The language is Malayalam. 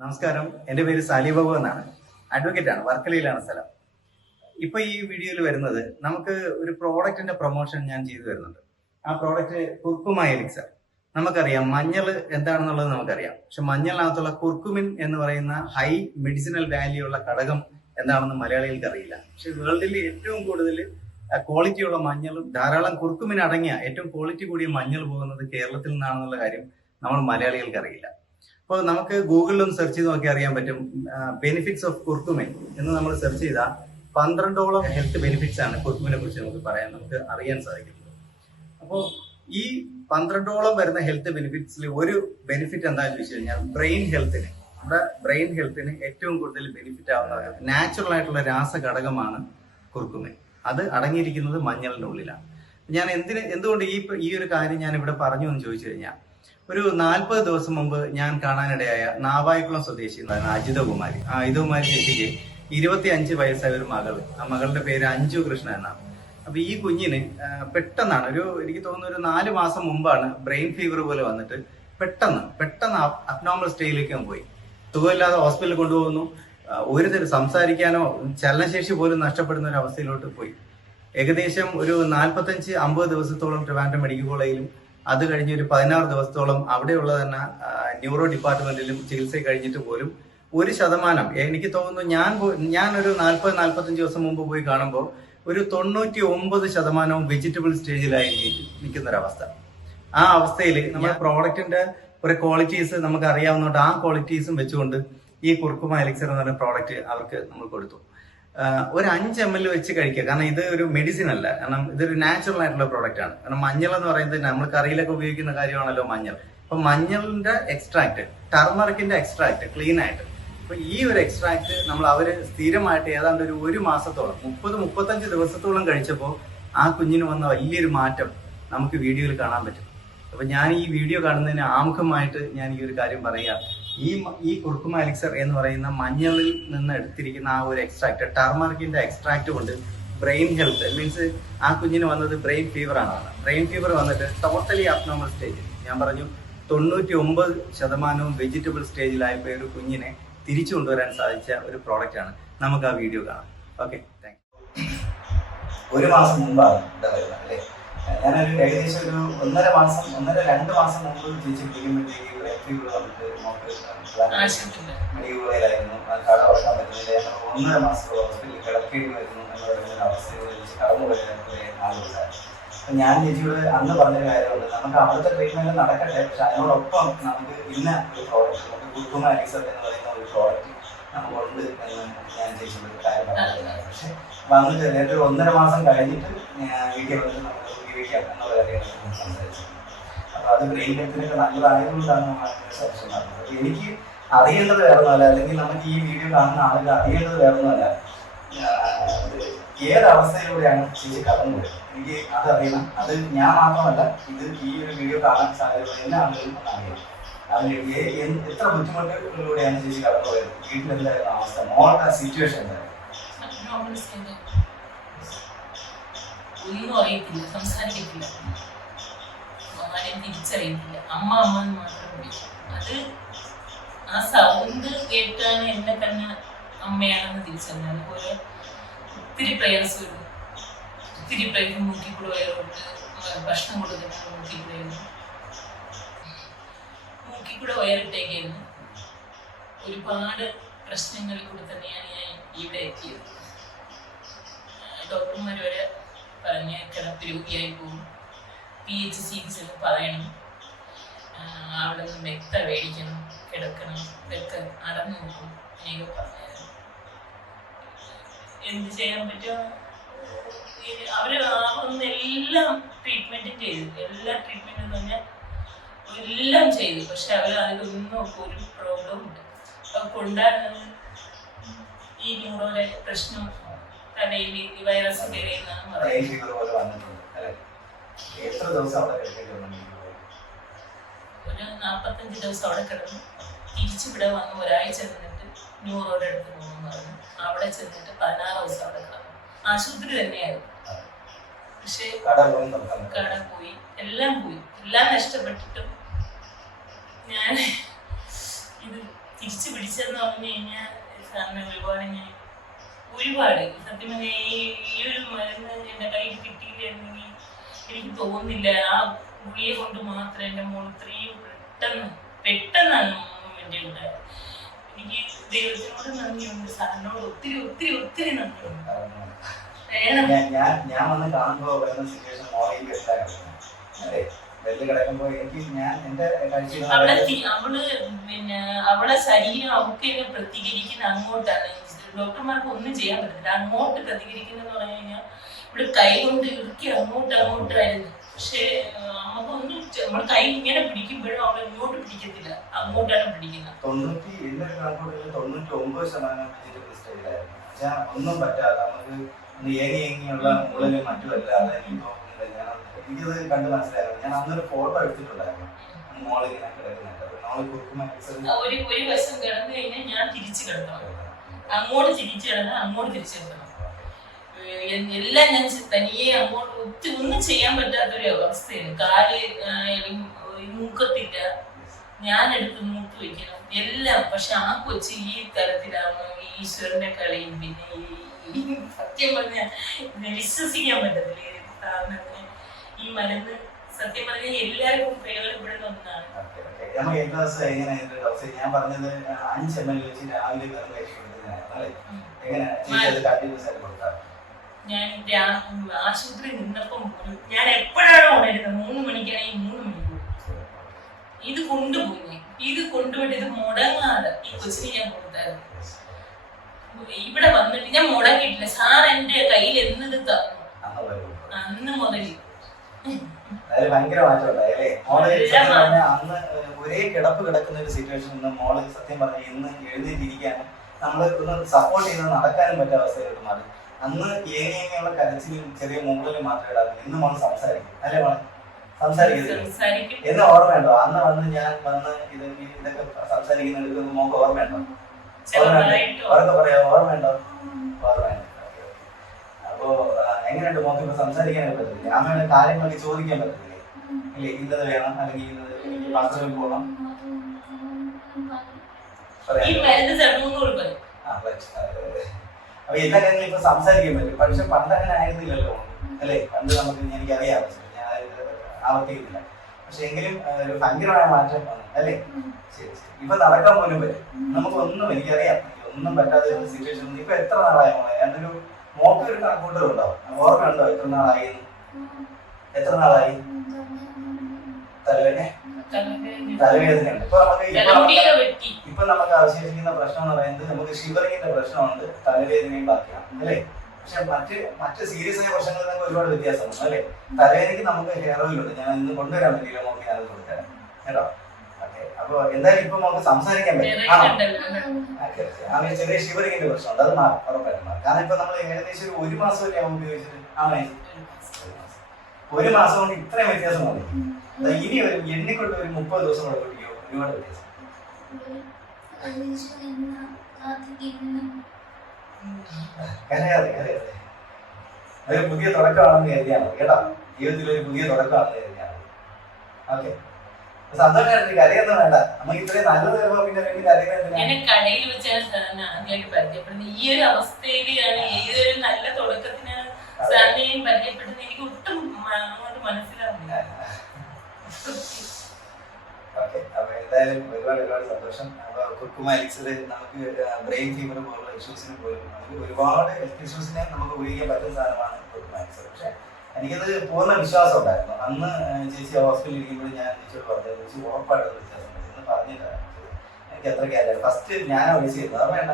നമസ്കാരം, എൻ്റെ പേര് സാലി ബാബു എന്നാണ്. അഡ്വക്കേറ്റ് ആണ്, വർക്കലയിലാണ് സ്ഥലം. ഇപ്പൊ ഈ വീഡിയോയിൽ വരുന്നത് നമുക്ക് ഒരു പ്രോഡക്റ്റിന്റെ പ്രൊമോഷൻ ഞാൻ ചെയ്തു വരുന്നുണ്ട്. ആ പ്രോഡക്റ്റ് കുർക്കുമ എലിക്സർ. നമുക്കറിയാം മഞ്ഞൾ എന്താണെന്നുള്ളത് നമുക്കറിയാം. പക്ഷെ മഞ്ഞളിനകത്തുള്ള കുർക്കുമിൻ എന്ന് പറയുന്ന ഹൈ മെഡിസിനൽ വാല്യൂ ഉള്ള ഘടകം എന്താണെന്ന് മലയാളികൾക്ക് അറിയില്ല. പക്ഷെ വേൾഡിൽ ഏറ്റവും കൂടുതൽ ക്വാളിറ്റിയുള്ള മഞ്ഞളും ധാരാളം കുർക്കുമിൻ അടങ്ങിയ ഏറ്റവും ക്വാളിറ്റി കൂടിയ മഞ്ഞൾ പോകുന്നത് കേരളത്തിൽ നിന്നാണെന്നുള്ള കാര്യം നമ്മൾ മലയാളികൾക്ക് അറിയില്ല. അപ്പോൾ നമുക്ക് ഗൂഗിളിൽ ഒന്ന് സെർച്ച് ചെയ്ത് നോക്കി അറിയാൻ പറ്റും. ബെനിഫിറ്റ്സ് ഓഫ് കുർക്കുമിൻ എന്ന് നമ്മൾ സെർച്ച് ചെയ്താൽ 12ഓളം ഹെൽത്ത് ബെനിഫിറ്റ്സ് ആണ് കുർക്കുമിനെ കുറിച്ച് നമുക്ക് അറിയാൻ സാധിക്കുന്നത്. അപ്പോൾ ഈ 12ഓളം വരുന്ന ഹെൽത്ത് ബെനിഫിറ്റ്സിൽ ഒരു ബെനിഫിറ്റ് എന്താണെന്ന് വെച്ച് കഴിഞ്ഞാൽ നമ്മുടെ ബ്രെയിൻ ഹെൽത്തിന് ഏറ്റവും കൂടുതൽ ബെനിഫിറ്റ് ആവുന്ന നാച്ചുറൽ ആയിട്ടുള്ള രാസഘടകമാണ് കുർക്കുമിൻ. അത് അടങ്ങിയിരിക്കുന്നത് മഞ്ഞളിന്റെ ഉള്ളിലാണ്. ഞാൻ എന്തുകൊണ്ട് ഈ ഒരു കാര്യം ഞാൻ ഇവിടെ പറഞ്ഞു എന്ന് ചോദിച്ചു കഴിഞ്ഞാൽ, ഒരു 40 ദിവസം മുമ്പ് ഞാൻ കാണാനിടയായ നാവായിക്കുളം സ്വദേശി അജിതകുമാരി ചേച്ചിക്ക് 25 വയസ്സായ ഒരു മകള്. ആ മകളുടെ പേര് അഞ്ജു കൃഷ്ണ എന്നാണ്. അപ്പൊ ഈ കുഞ്ഞിന് പെട്ടെന്നാണ് എനിക്ക് തോന്നുന്നു ഒരു 4 മാസം മുമ്പാണ് ബ്രെയിൻ ഫീവർ പോലെ വന്നിട്ട് പെട്ടെന്ന് അബ്നോർമൽ സ്റ്റേജിലേക്ക് പോയി. സുഖമില്ലാതെ ഹോസ്പിറ്റലിൽ കൊണ്ടുപോകുന്നു. ഒരു തരം സംസാരിക്കാനോ ചലനശേഷി പോലും നഷ്ടപ്പെടുന്ന ഒരു അവസ്ഥയിലോട്ട് പോയി. ഏകദേശം ഒരു 45-50 ദിവസത്തോളം ട്രിവാൻഡ്രം മെഡിക്കൽ കോളേജിലും അത് കഴിഞ്ഞ് ഒരു 16 ദിവസത്തോളം അവിടെയുള്ള തന്നെ ന്യൂറോ ഡിപ്പാർട്ട്മെന്റിലും ചികിത്സ കഴിഞ്ഞിട്ട് പോലും 1% എനിക്ക് തോന്നുന്നു ഞാൻ ഒരു 40-45 ദിവസം മുമ്പ് പോയി കാണുമ്പോൾ ഒരു 99% വെജിറ്റബിൾ സ്റ്റേജിലായി നിൽക്കുന്നൊരവസ്ഥ. ആ അവസ്ഥയിൽ നമ്മുടെ പ്രോഡക്റ്റിന്റെ കുറെ ക്വാളിറ്റീസ് നമുക്ക് അറിയാവുന്നതുകൊണ്ട് ആ ക്വാളിറ്റീസും വെച്ചുകൊണ്ട് ഈ കുർക്കുമ എലിക്സർ എന്ന് പറയുന്ന പ്രോഡക്റ്റ് അവർക്ക് നമ്മൾ കൊടുത്തു. ഒരു 5 ml വെച്ച് കഴിക്കുക. കാരണം ഇത് ഒരു മെഡിസിൻ അല്ല, കാരണം ഇതൊരു നാച്ചുറൽ ആയിട്ടുള്ള പ്രോഡക്റ്റ് ആണ്. കാരണം മഞ്ഞൾ എന്ന് പറയുന്നത് നമ്മൾ കറിയിലൊക്കെ ഉപയോഗിക്കുന്ന കാര്യമാണല്ലോ മഞ്ഞൾ. അപ്പൊ മഞ്ഞളിന്റെ എക്സ്ട്രാക്ട്, ടർമറിക്കിന്റെ എക്സ്ട്രാക്ട് ക്ലീൻ ആയിട്ട്, അപ്പൊ ഈ ഒരു എക്സ്ട്രാക്ട് അവര് സ്ഥിരമായിട്ട് ഏതാണ്ട് ഒരു മാസത്തോളം 30-35 ദിവസത്തോളം കഴിച്ചപ്പോൾ ആ കുഞ്ഞിന് വന്ന വലിയൊരു മാറ്റം നമുക്ക് വീഡിയോയിൽ കാണാൻ പറ്റും. അപ്പൊ ഞാൻ ഈ വീഡിയോ കാണുന്നതിന് ആമുഖമായിട്ട് ഞാൻ ഈ ഒരു കാര്യം പറയാം. ഈ കുർക്കുമ എലിക്സർ എന്ന് പറയുന്ന മഞ്ഞളിൽ നിന്ന് എടുത്തിരിക്കുന്ന ആ ഒരു എക്സ്ട്രാക്ട്, ടർമറിക്കിന്റെ എക്സ്ട്രാക്ട് കൊണ്ട് ബ്രെയിൻ ഹെൽത്ത് മീൻസ് ആ കുഞ്ഞിന് വന്നത് ബ്രെയിൻ ഫീവർ ആണ്. ബ്രെയിൻ ഫീവർ വന്നിട്ട് ടോട്ടലി അബ്നോർമൽ സ്റ്റേജ്, ഞാൻ പറഞ്ഞു 99% വെജിറ്റബിൾ സ്റ്റേജിലായപ്പോൾ ഒരു കുഞ്ഞിനെ തിരിച്ചു കൊണ്ടുവരാൻ സാധിച്ച ഒരു പ്രോഡക്റ്റ് ആണ്. നമുക്ക് ആ വീഡിയോ കാണാം. Okay, thank you. 1 മാസം മുമ്പാണ് അല്ലേ? ഞാനൊരു ഏകദേശം ഒരു 1.5-2 മാസം മുമ്പ് ചേച്ചി വിളിക്കുമ്പോഴത്തേക്ക് മെഡിക്കൽ കോളേജിലായിരുന്നു. കട ഉറക്കാൻ പറ്റുന്നില്ല. 1.5 മാസത്തോളം ഹോസ്പിറ്റലിൽ കിടക്കേണ്ടി വരുന്നു എന്ന് പറയുന്ന അവസ്ഥയോട് ചേച്ചി കടന്നു പോയ ആളുകളാണ്. അപ്പൊ ഞാൻ ചേച്ചിയോട് അന്ന് പറഞ്ഞൊരു കാര്യമുണ്ട്, നമുക്ക് അവിടുത്തെ ട്രീറ്റ്മെന്റ് നടക്കട്ടെ, പക്ഷെ അതിനോടൊപ്പം നമുക്ക് ഇന്ന ഒരു പ്രോഡക്റ്റ്, നമുക്ക് കുർക്കുമ എലിക്സർ എന്ന് പറയുന്ന ഒരു പ്രോഡക്റ്റ് നമുക്കുണ്ട് എന്ന് ഞാൻ ചേച്ചിയോട് കാര്യം പറഞ്ഞിട്ടുണ്ടായിരുന്നു. പക്ഷെ വന്ന് ചെറിയൊരു 1.5 മാസം കഴിഞ്ഞിട്ട് വീട്ടിൽ വന്ന് നമുക്ക് ഉപയോഗിക്കാം എന്നുള്ള കാര്യങ്ങളൊക്കെ സംസാരിച്ചു. അപ്പൊ അത് ബ്രെയിൻ ഹെൽത്തിനൊക്കെ നല്ലതായതുകൊണ്ടാണ് നമ്മൾ സജഷൻ നടത്തുന്നത്. എനിക്ക് അറിയേണ്ടത് വേറൊന്നുമല്ല, അല്ലെങ്കിൽ നമുക്ക് ഈ വീഡിയോ കാണുന്ന ആളുകൾ അറിയേണ്ടത് വേറൊന്നുമല്ല, ഏതവസ്ഥയിലൂടെയാണ് ചേച്ചി കടന്നു പോയത്. എനിക്ക് അത് അറിയണം. അത് ഞാൻ മാത്രമല്ല, ഇത് ഈ ഒരു വീഡിയോ കാണാൻ സാധ്യതയുള്ള എല്ലാ ആളുകളും അറിയണം. അതിന് എത്ര ബുദ്ധിമുട്ടുകളിലൂടെയാണ് ചേച്ചി കടന്നു പോയത്, വീട്ടിൽ എന്തായിരുന്നു അവസ്ഥ, മോളുടെ സിറ്റുവേഷൻ എന്തായിരുന്നു? ഒന്നും അറിയത്തില്ല, സംസാരിക്കത്തില്ല, ആരെയും തിരിച്ചറിയത്തില്ല, അമ്മ അമ്മ എന്ന് മാത്രം വിളിക്കും. അത് ആ സൗണ്ട് കേട്ടാണ് എന്നെ തന്നെ അമ്മയാണെന്ന് തിരിച്ചറിഞ്ഞത്. അതുപോലെ ഒത്തിരി പ്രയാസം വരും, ഒത്തിരി പ്രയാസം മൂക്കിക്കൂടെ വയറുണ്ട്, ഭക്ഷണം കൊടുക്കുന്ന മൂക്കിക്കൂടെ വയറിട്ടേക്കായിരുന്നു. ഒരുപാട് പ്രശ്നങ്ങളിൽ കൂടെ തന്നെയാണ് ഞാൻ ഇവിടെ എത്തിയത്. ഡോക്ടർമാർ വരെ പറഞ്ഞ് കിടപ്പ് രോഗിയായി പോകും, PHCs എന്ന് പറയണം, അവിടെ നിന്ന് രക്തം മേടിക്കണം, കിടക്കണം, ഇതൊക്കെ അടന്നു നോക്കും എന്നൊക്കെ പറഞ്ഞായിരുന്നു. എന്ത് ചെയ്യാൻ പറ്റുമോ അവര് എല്ലാം ട്രീറ്റ്മെന്റും ചെയ്തു, എല്ലാ ട്രീറ്റ്മെന്റും എന്ന് പറഞ്ഞാൽ എല്ലാം ചെയ്തു. പക്ഷെ അവർ അതിലൊന്നും ഒരു പ്രോബ്ലം ഉണ്ട്. അപ്പൊ ഉണ്ടാകുന്നത് ഈ ന്യൂറോയിലെ പ്രശ്നം, തലയിൽ വൈറസ് കയറിയെന്നാണ് പറയുന്നത്. ഒരു 45 ദിവസം അവിടെ കിടന്നു. തിരിച്ചിവിടെ വന്ന് ഒരാഴ്ച നിന്നിട്ട് ന്യൂറോയുടെ അടുത്ത് പോകുമെന്ന് പറഞ്ഞു. അവിടെ ചെന്നിട്ട് 16 ദിവസം അവിടെ കിടന്നു. ആശുപത്രി തന്നെയായിരുന്നു. പക്ഷെ കട പോയി, എല്ലാം നഷ്ടപ്പെട്ടിട്ടും ഞാൻ ഇത് തിരിച്ചു പിടിച്ചെന്ന് പറഞ്ഞു കഴിഞ്ഞാൽ സാറിന് ഒരുപാട് സത്യം പറഞ്ഞാൽ ഈ ഒരു മരുന്ന് എൻ്റെ കയ്യിൽ കിട്ടിയില്ലായിരുന്നെങ്കിൽ എനിക്ക് തോന്നുന്നില്ല ആ ഗുളിയെ കൊണ്ട് മാത്രം എൻ്റെ മോൾ ഇത്രയും പെട്ടെന്നാണ് മൂവ്മെന്റ് ഉണ്ടായത്. എനിക്ക് ദൈവത്തിനോട് നന്ദിയുണ്ട്, സാറിനോട് ഒത്തിരി ഒത്തിരി ഒത്തിരി നന്ദിയുണ്ട്. ഞാൻ വന്ന് കാണുമ്പോ വരുന്ന സിറ്റുവേഷൻ അവളെ ശരീരം അവൾക്ക് തന്നെ പ്രതികരിക്കുന്ന അങ്ങോട്ടാണ്. ഡോക്ടർമാർക്ക് ഒന്നും ചെയ്യാൻ പറ്റത്തില്ല. അങ്ങോട്ട് പ്രതികരിക്കുന്നെന്ന് പറഞ്ഞു കഴിഞ്ഞാൽ ഇവിടെ കൈ കൊണ്ട് ഇറുക്കി അങ്ങോട്ടായിരുന്നു. പക്ഷെ നമുക്കൊന്നും നമ്മൾ കൈ ഇങ്ങനെ പിടിക്കുമ്പോഴും അവൾ ഇങ്ങോട്ട് പിടിക്കത്തില്ല, അങ്ങോട്ടാണ് പിടിക്കുന്നത്. 99% ഒന്നും പറ്റാതെ നമുക്ക് ഏങ്ങിയുള്ള മുകളിലും മറ്റുമല്ലാതെ എനിക്കത് കണ്ട് മനസ്സിലായിരുന്നു. ഞാൻ അന്നൊരു ഫോട്ടോ എടുത്തിട്ടുണ്ടായിരുന്നു മോളിങ്ങനെ കിടക്കുന്നുണ്ട്. ഒരു വശം കിടന്നു കഴിഞ്ഞാൽ ഞാൻ തിരിച്ചു കിടക്കണം, അങ്ങോട്ട് തിരിച്ചു കിടന്നാൽ അങ്ങോട്ട് തിരിച്ചു കിടക്കണം. എല്ലാം ഞാൻ തനിയെ അങ്ങോട്ട് ഒന്നും ചെയ്യാൻ പറ്റാത്തൊരു അവസ്ഥയാണ്. കാല് മൂക്കത്തില്ല, ഞാനെടുത്ത് മൂത്ത് വെക്കണം എല്ലാം. പക്ഷെ ആ കൊച്ചു ഈ തരത്തിലാവുന്നു. ഈശ്വരനെ കളിയും പിന്നെ ഈ സത്യം പറഞ്ഞാൽ വിശ്വസിക്കാൻ പറ്റത്തില്ല. ഈ മരുന്ന് സത്യം പറഞ്ഞാൽ എല്ലാവർക്കും പ്രയോജനപ്പെടുന്ന ഒന്നാണ്. ഞാൻ പറഞ്ഞത് 5 ml വെച്ച് രാവിലെ ഞാൻ ആശുപത്രി നിന്നപ്പം ഞാൻ എപ്പോഴാണ് ഉണരുന്നത് 3 മണിക്കാണെങ്കിൽ 3 മണിക്കൂർ ഇത് കൊണ്ടുപോയി. ഇത് കൊണ്ടുപോയിട്ട് ഇത് മുടങ്ങാതെ ഈ കൊച്ചിന് ഞാൻ കൊടുത്തായിരുന്നു. ഇവിടെ വന്നിട്ട് ഞാൻ മുടങ്ങിയിട്ടില്ല. സാർ എന്റെ കയ്യിൽ എന്നത് തന്നു അന്ന് മുതൽ ഭയങ്കര മാറ്റം ഉണ്ടായി അല്ലേ മോള്? അന്ന് ഒരേ കിടപ്പ് കിടക്കുന്ന ഒരു സിറ്റുവേഷൻ മോള് സത്യം പറഞ്ഞ ഇന്ന് എഴുന്നേറ്റിരിക്കാനും നമ്മള് ഒന്ന് സപ്പോർട്ട് ചെയ്ത് നടക്കാനും പറ്റിയ അവസ്ഥയിലോട്ട് മാറി. അന്ന് ഏങ്ങയുള്ള കരച്ചിലും ചെറിയ മുകളിലും മാത്രമേ ഇടാറുള്ളൂ. ഇന്ന് മോള് സംസാരിക്കും അല്ലേ? മോളെ സംസാരിക്കത്തില്ല എന്ന് ഓർമ്മയുണ്ടോ? അന്ന് ഞാൻ വന്ന് ഇതൊക്കെ സംസാരിക്കുന്ന മോക്ക് ഓർമ്മയുണ്ടോ? ഉറക്കെ പറയാ, ഓർമ്മയുണ്ടോ? ഓർമ്മയുണ്ട്. അപ്പോ എങ്ങനെയുണ്ട് മോക്ക് ഇപ്പൊ സംസാരിക്കാനൊക്കെ പറ്റത്തില്ലേ? അമ്മയുടെ കാര്യങ്ങളൊക്കെ ചോദിക്കാൻ പറ്റത്തില്ലേ? ഇല്ലേ ഇന്നത് വേണം അല്ലെങ്കിൽ ഇന്നത് എനിക്ക് ബാത്റൂമിൽ പോകണം അപ്പൊ എല്ലാ കാര്യങ്ങളും ഇപ്പൊ സംസാരിക്കാൻ പറ്റും. പക്ഷെ പണ്ട് അങ്ങനെ ആയിരുന്നില്ലല്ലോ അല്ലേ? പണ്ട് നമുക്ക് എനിക്കറിയാം, ഞാൻ ആവർത്തിക്കുന്നില്ല. പക്ഷെ എങ്കിലും ഒരു ഭയങ്കരമായ മാറ്റം വന്നു അല്ലേ? ശരി ശരി. ഇപ്പൊ നടക്കാൻ പോലും പറ്റും. നമുക്കൊന്നും എനിക്കറിയാം ഒന്നും പറ്റാത്ത സിറ്റുവേഷൻ. ഇപ്പൊ എത്ര നാളായി മോളെ? ഞാനൊരു മോക്ക് ഒരു കണക്കൂട്ടർ ഉണ്ടാവും. ഓർമ്മയുണ്ടോ എത്ര നാളായി? എത്ര നാളായി തലവേദനയുണ്ട്? ഇപ്പൊ നമുക്ക് അവശേഷിക്കുന്ന പ്രശ്നം എന്ന് പറയുന്നത് നമുക്ക് ഷിവറിങ്ങിന്റെ പ്രശ്നമുണ്ട്, തലവേദനയും ബാക്കിയാണ് അല്ലേ? പക്ഷെ മറ്റ് സീരിയസ് ആയ പ്രശ്നങ്ങളിൽ നമുക്ക് ഒരുപാട് വ്യത്യാസമുണ്ട് അല്ലേ? തലവേദനയ്ക്ക് നമുക്ക് ഹെയർ ഓയിൽ ഉണ്ട്. ഞാൻ ഇന്ന് കൊണ്ടുവരാൻ പറ്റില്ല, മോക്ക് ഞാനത് കൊടുത്തരാം കേട്ടോ. ഓക്കെ, അപ്പൊ എന്തായാലും ഇപ്പൊ നമുക്ക് സംസാരിക്കാൻ പറ്റും. ആണോ? ചെറിയ ഷിവറിങ്ങിന്റെ പ്രശ്നമുണ്ട്, അത് മാറും, ഉറപ്പായിട്ടും മാറും. കാരണം ഇപ്പൊ നമ്മൾ ഏകദേശം 1 മാസമല്ലേ അവൻ ഉപയോഗിച്ചിട്ട്? ആണേ, 1 മാസം കൊണ്ട് ഇത്രയും വ്യത്യാസം മതി. ഇനി ഒരു എണ്ണിക്കൊണ്ട് ഒരു 30 ദിവസം കൂടെ കുട്ടിക്കോ ഒരുപാട് വ്യത്യാസം. കരയാതെ കരയാതെ അതൊരു പുതിയ തുടക്കമാണെന്ന് കരുതിയാൽ മതി കേട്ടോ. ജീവിതത്തിൽ ഒരു പുതിയ തുടക്കമാണെന്ന് കരുതിയാൽ മതി. ഓക്കെ, സന്തോഷമായിട്ട് കരയൊന്നും വേണ്ട. നമുക്ക് ഇത്രയും നല്ലത് വരുമ്പോ പിന്നെ കടയിൽ വെച്ചാണ് ആദ്യമായിട്ട് പരിചയപ്പെടുന്നത്. ഈ ഒരു അവസ്ഥയിലാണ് ഏതൊരു നല്ല തുടക്കത്തിന് സാറിനെയും പരിചയപ്പെടുന്നത്. എനിക്ക് ഒട്ടും അങ്ങോട്ട് മനസ്സിലാവുന്നില്ല. ഓക്കെ, അപ്പൊ എന്തായാലും ഒരുപാട് സന്തോഷം. അപ്പൊ കുക്കുമാലിക്സിൽ നമുക്ക് ബ്രെയിൻ ഫീവർ പോലുള്ള ഇഷ്യൂസിന് പോലും നമുക്ക് ഒരുപാട് ഹെൽത്ത് ഇഷ്യൂസിനെ നമുക്ക് ഉപയോഗിക്കാൻ പറ്റുന്ന സാധനമാണ് കുക്കുമാലിക്സ്. പക്ഷെ എനിക്കത് പൂർണ്ണ വിശ്വാസം ഉണ്ടായിരുന്നു. അന്ന് ചേച്ചി ഹോസ്പിറ്റലിൽ ഇരിക്കുമ്പോൾ ഞാൻ ചേച്ചിയോട് പറഞ്ഞത് ചേച്ചി ഉറപ്പായിട്ട് വ്യത്യാസം എന്ന് പറഞ്ഞിട്ടാണ് എനിക്ക് എത്ര കാര്യം ഫസ്റ്റ് ഞാനാണ് വിളിച്ചിരുന്നത്. അത് വേണ്ട